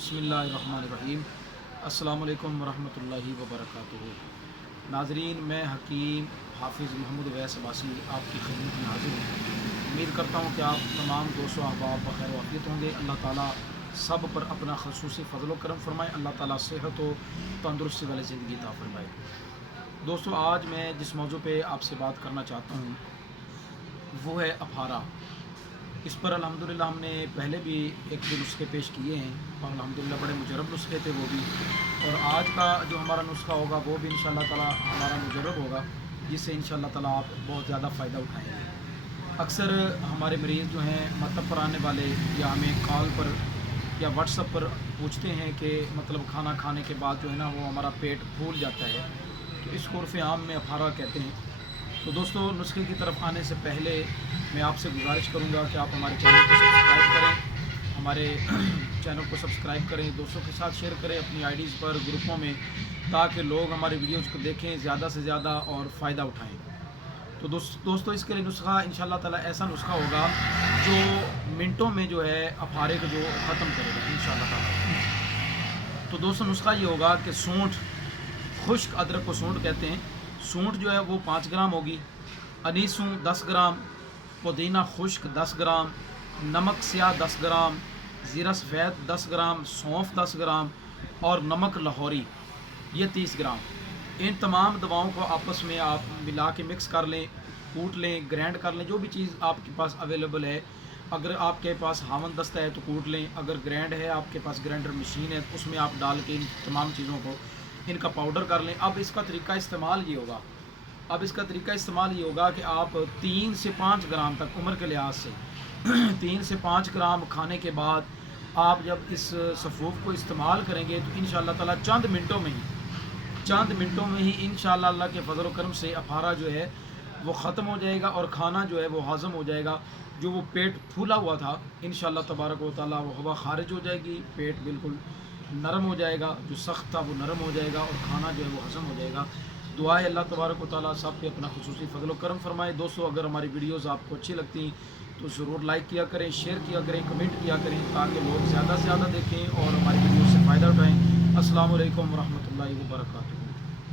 بسم اللہ الرحمن الرحیم۔ السلام علیکم ورحمۃ اللہ وبرکاتہ۔ ناظرین، میں حکیم حافظ محمد اویس عباسی آپ کی خدمت میں حاضر ہوں۔ امید کرتا ہوں کہ آپ تمام دوست و احباب بخیر و عافیت ہوں گے۔ اللہ تعالیٰ سب پر اپنا خصوصی فضل و کرم فرمائے۔ اللہ تعالیٰ صحت و تندرستی والی زندگی عطا فرمائے۔ دوستو، آج میں جس موضوع پہ آپ سے بات کرنا چاہتا ہوں وہ ہے اپھارا۔ اس پر الحمدللہ ہم نے پہلے بھی ایک دو نسخے پیش کیے ہیں اور الحمدللہ بڑے مجرب نسخے تھے وہ بھی، اور آج کا جو ہمارا نسخہ ہوگا وہ بھی انشاءاللہ تعالیٰ ہمارا مجرب ہوگا، جس سے انشاءاللہ تعالیٰ آپ بہت زیادہ فائدہ اٹھائیں گے۔ اکثر ہمارے مریض جو ہیں مطلب پر آنے والے یا ہمیں کال پر یا واٹس ایپ پر پوچھتے ہیں کہ مطلب کھانا کھانے کے بعد جو ہے نا وہ ہمارا پیٹ پھول جاتا ہے، تو اس کو عرف عام میں اپھارا کہتے ہیں۔ تو دوستو، نسخے کی طرف آنے سے پہلے میں آپ سے گزارش کروں گا کہ آپ ہمارے چینل کو سبسکرائب کریں، ہمارے چینل کو سبسکرائب کریں، دوستوں کے ساتھ شیئر کریں اپنی آئی ڈیز پر، گروپوں میں، تاکہ لوگ ہمارے ویڈیوز کو دیکھیں، زیادہ سے زیادہ اور فائدہ اٹھائیں۔ تو دوستو، اس کے لیے نسخہ انشاءاللہ تعالیٰ ایسا نسخہ ہوگا جو منٹوں میں جو ہے اپھارے کو جو ختم کرے گا انشاءاللہ تعالیٰ۔ تو دوستو، نسخہ یہ ہوگا کہ سونٹھ، خشک ادرک کو سونٹھ کہتے ہیں، سونٹھ جو ہے وہ 5 گرام ہوگی، انیسوں 10 گرام، پودینہ خشک 10 گرام، نمک سیاہ 10 گرام، زیرہ سفید 10 گرام، سونف 10 گرام اور نمک لاہوری یہ 30 گرام۔ ان تمام دواؤں کو آپس میں آپ ملا کے مکس کر لیں، کوٹ لیں، گرینڈ کر لیں، جو بھی چیز آپ کے پاس اویلیبل ہے۔ اگر آپ کے پاس ہاون دستہ ہے تو کوٹ لیں، اگر گرینڈ ہے آپ کے پاس گرینڈر مشین ہے تو اس میں آپ ڈال کے ان تمام چیزوں کو ان کا پاؤڈر کر لیں۔ اب اس کا طریقہ استعمال یہ ہوگا کہ آپ 3 سے 5 گرام تک عمر کے لحاظ سے 3 سے 5 گرام کھانے کے بعد آپ جب اس سفوف کو استعمال کریں گے تو انشاءاللہ تعالیٰ چند منٹوں میں ہی انشاءاللہ اللہ کے فضل و کرم سے اپھارا جو ہے وہ ختم ہو جائے گا اور کھانا جو ہے وہ ہضم ہو جائے گا۔ جو وہ پیٹ پھولا ہوا تھا انشاءاللہ تبارک و تعالیٰ وہ ہوا خارج ہو جائے گی، پیٹ بالکل نرم ہو جائے گا، جو سخت تھا وہ نرم ہو جائے گا اور کھانا جو ہے وہ ہضم ہو جائے گا۔ دعائے اللہ تبارک و تعالیٰ سب پہ اپنا خصوصی فضل و کرم فرمائے۔ دوستو، اگر ہماری ویڈیوز آپ کو اچھی لگتی ہیں تو ضرور لائک کیا کریں، شیئر کیا کریں، کمنٹ کیا کریں، تاکہ لوگ زیادہ سے زیادہ دیکھیں اور ہماری ویڈیوز سے فائدہ اٹھائیں۔ السلام علیکم ورحمۃ اللہ وبرکاتہ۔